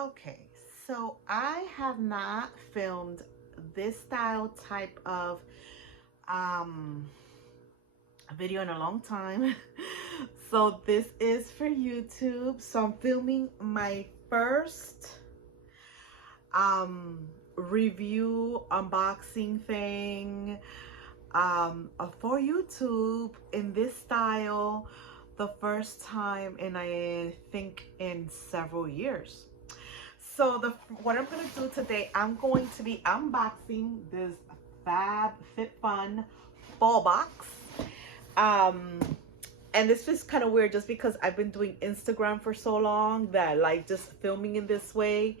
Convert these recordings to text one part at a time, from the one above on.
Okay, so I have not filmed this style type of um video in a long time. So this is for YouTube. So I'm filming my first review unboxing thing for YouTube in this style, the first time in I think in several years. So what I'm gonna do today, I'm going to be unboxing this FabFitFun Fall box. And this is kind of weird just because I've been doing Instagram for so long that like just filming in this way,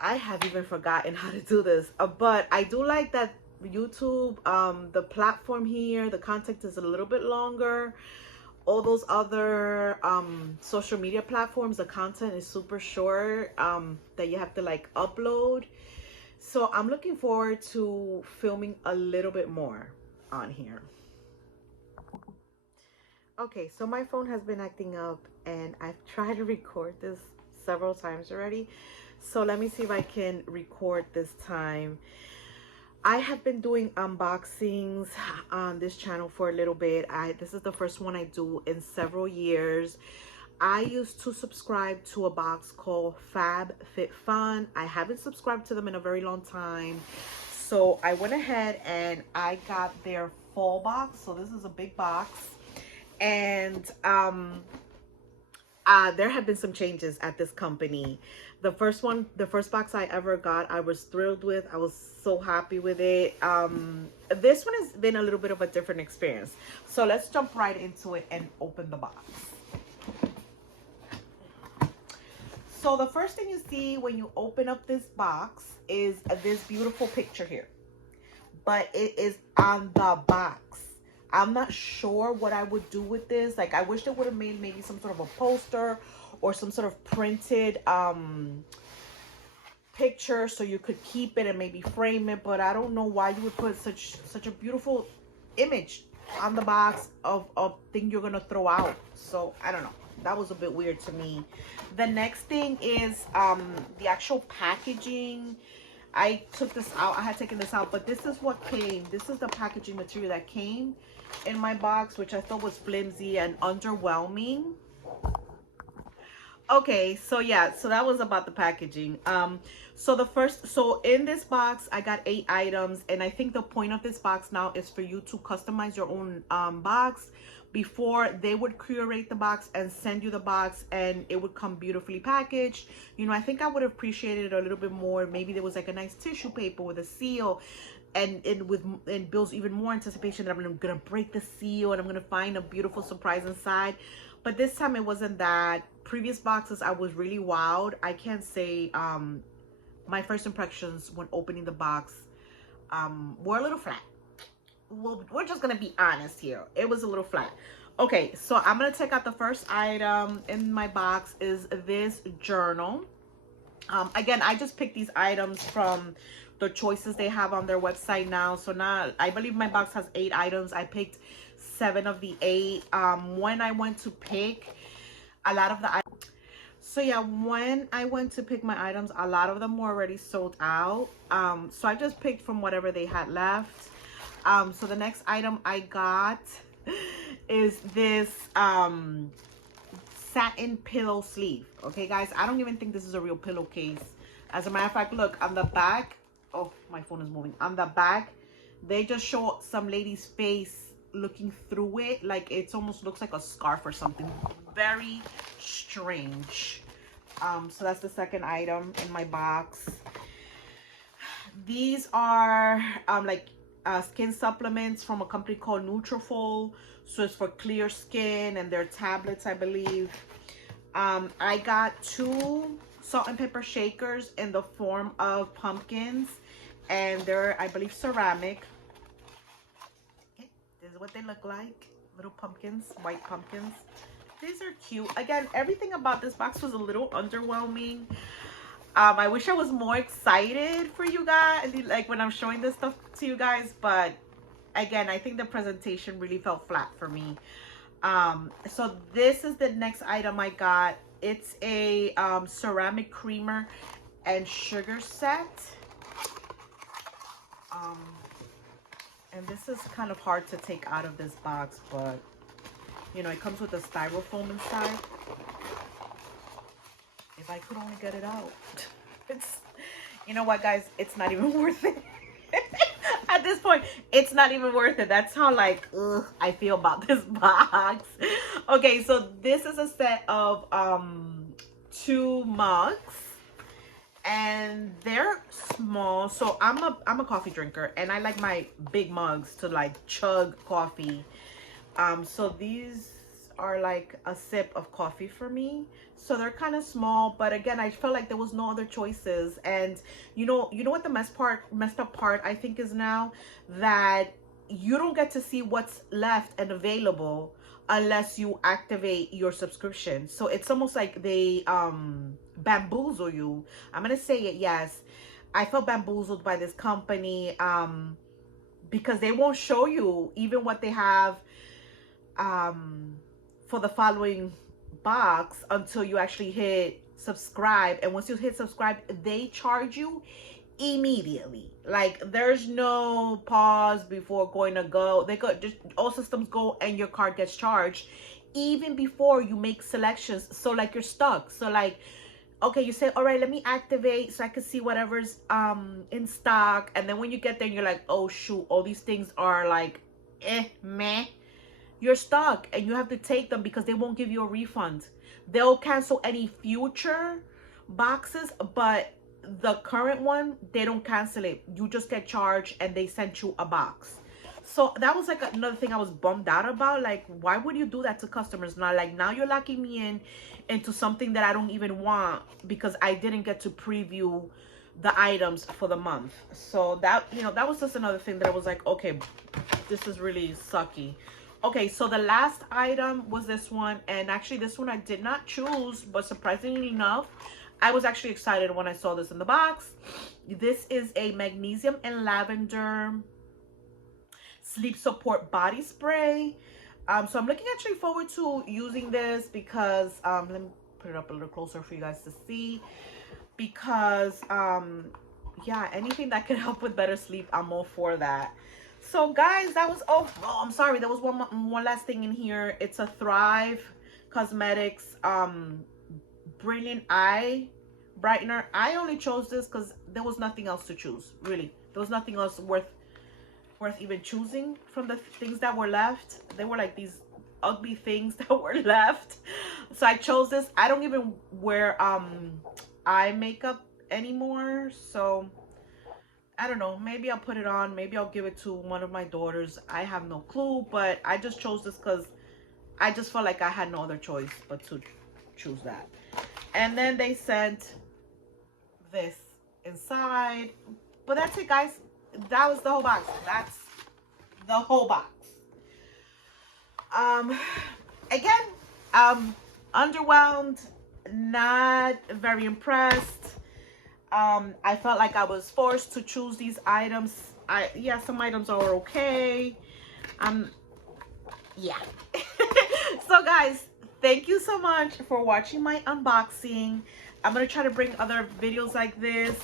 I have even forgotten how to do this. But I do like that YouTube, the platform here, the content is a little bit longer. All those other social media platforms, the content is super short, that you have to like upload. So I'm looking forward to filming a little bit more on here. Okay, so my phone has been acting up and I've tried to record this several times already. So let me see if I can record this time. I have been doing unboxings on this channel for a little bit. This is the first one I do in several years. I used to subscribe to a box called FabFitFun. I haven't subscribed to them in a very long time. So I went ahead and I got their fall box. So this is a big box. And there have been some changes at this company. The first box I ever got, I was thrilled with. I was so happy with it. This one has been a little bit of a different experience. So let's jump right into it and open the box. So the first thing you see when you open up this box is this beautiful picture here. But it is on the box. I'm not sure what I would do with this. Like, I wish they would have made maybe some sort of a poster or some sort of printed picture so you could keep it and maybe frame it. But I don't know why you would put such a beautiful image on the box of a thing you're gonna throw out. So I don't know. That was a bit weird to me. The next thing is the actual packaging. I took this out. I had taken this out, but this is what came. This is the packaging material that came in my box, which I thought was flimsy and underwhelming. Okay, so yeah, so that was about the packaging. So in this box I got 8 items, and I think the point of this box now is for you to customize your own box. Before, they would curate the box and send you the box and it would come beautifully packaged. You know, I think I would have appreciated it a little bit more. Maybe there was like a nice tissue paper with a seal, and builds even more anticipation that I'm gonna break the seal and I'm gonna find a beautiful surprise inside. But this time it wasn't that. Previous boxes I was really wowed. I can't say my first impressions when opening the box were a little flat. Well, we're just gonna be honest here. It was a little flat. Okay, so I'm gonna take out the first item in my box is this journal. Again, I just picked these items from the choices they have on their website now. So now I believe my box has 8 items. I picked 7 of the 8. When I went to pick a lot of the items, so yeah, when I went to pick my items, a lot of them were already sold out. So I just picked from whatever they had left. So the next item I got is this satin pillow sleeve. Okay, guys, I don't even think this is a real pillowcase. As a matter of fact, look on the back. Oh, my phone is moving. On the back, they just show some lady's face looking through it. Like, it almost looks like a scarf or something. Very strange. So that's the second item in my box. These are skin supplements from a company called Nutrafol. So it's for clear skin, and they're tablets, I believe. I got 2 salt and pepper shakers in the form of pumpkins, and they're, I believe, ceramic. Okay, this is what they look like. Little pumpkins, white pumpkins. These are cute. Again, everything about this box was a little underwhelming. I wish I was more excited for you guys, like when I'm showing this stuff to you guys, but again, I think the presentation really felt flat for me. So this is the next item I got. It's a ceramic creamer and sugar set. And this is kind of hard to take out of this box, but you know, it comes with a styrofoam inside. If I could only get it out. It's, you know what, guys, it's not even worth it. At this point, it's not even worth it. That's how, like, ugh, I feel about this box. Okay, so this is a set of 2 mugs, and they're small. So I'm a coffee drinker, and I like my big mugs to like chug coffee. So these are like a sip of coffee for me. So they're kind of small, but again, I felt like there was no other choices. And you know what the messed up part I think is now, that you don't get to see what's left and available unless you activate your subscription. So it's almost like they bamboozle you. I'm gonna say it, yes. I felt bamboozled by this company because they won't show you even what they have for the following box until you actually hit subscribe. And once you hit subscribe, they charge you immediately. Like, there's no pause before going to go. They could just, all systems go, and your card gets charged even before you make selections. So like, you're stuck. So like, okay, you say, all right, let me activate so I can see whatever's in stock. And then when you get there, you're like, oh shoot, all these things are like meh. You're stuck, and you have to take them because they won't give you a refund. They'll cancel any future boxes, but the current one, they don't cancel it. You just get charged, and they sent you a box. So that was like another thing I was bummed out about. Like, why would you do that to customers? Now, like, now you're locking me into something that I don't even want because I didn't get to preview the items for the month. So that, you know, that was just another thing that I was like, okay, this is really sucky. Okay, so the last item was this one, and actually this one I did not choose, but surprisingly enough, I was actually excited when I saw this in the box. This is a magnesium and lavender sleep support body spray. So I'm looking actually forward to using this because let me put it up a little closer for you guys to see, because yeah, anything that can help with better sleep, I'm all for that. So guys, that was, oh, I'm sorry, there was one last thing in here. It's a Thrive Cosmetics Brilliant Eye Brightener. I only chose this because there was nothing else to choose, really. There was nothing else worth even choosing from the things that were left. They were like these ugly things that were left. So I chose this. I don't even wear eye makeup anymore, so I don't know, maybe I'll put it on, maybe I'll give it to one of my daughters. I have no clue, but I just chose this because I just felt like I had no other choice but to choose that. And then they sent this inside. But that's it, guys. That was the whole box. That's the whole box. Again, underwhelmed, not very impressed. I felt like I was forced to choose these items. Yeah, some items are okay. Yeah. So guys, thank you so much for watching my unboxing. I'm gonna try to bring other videos like this.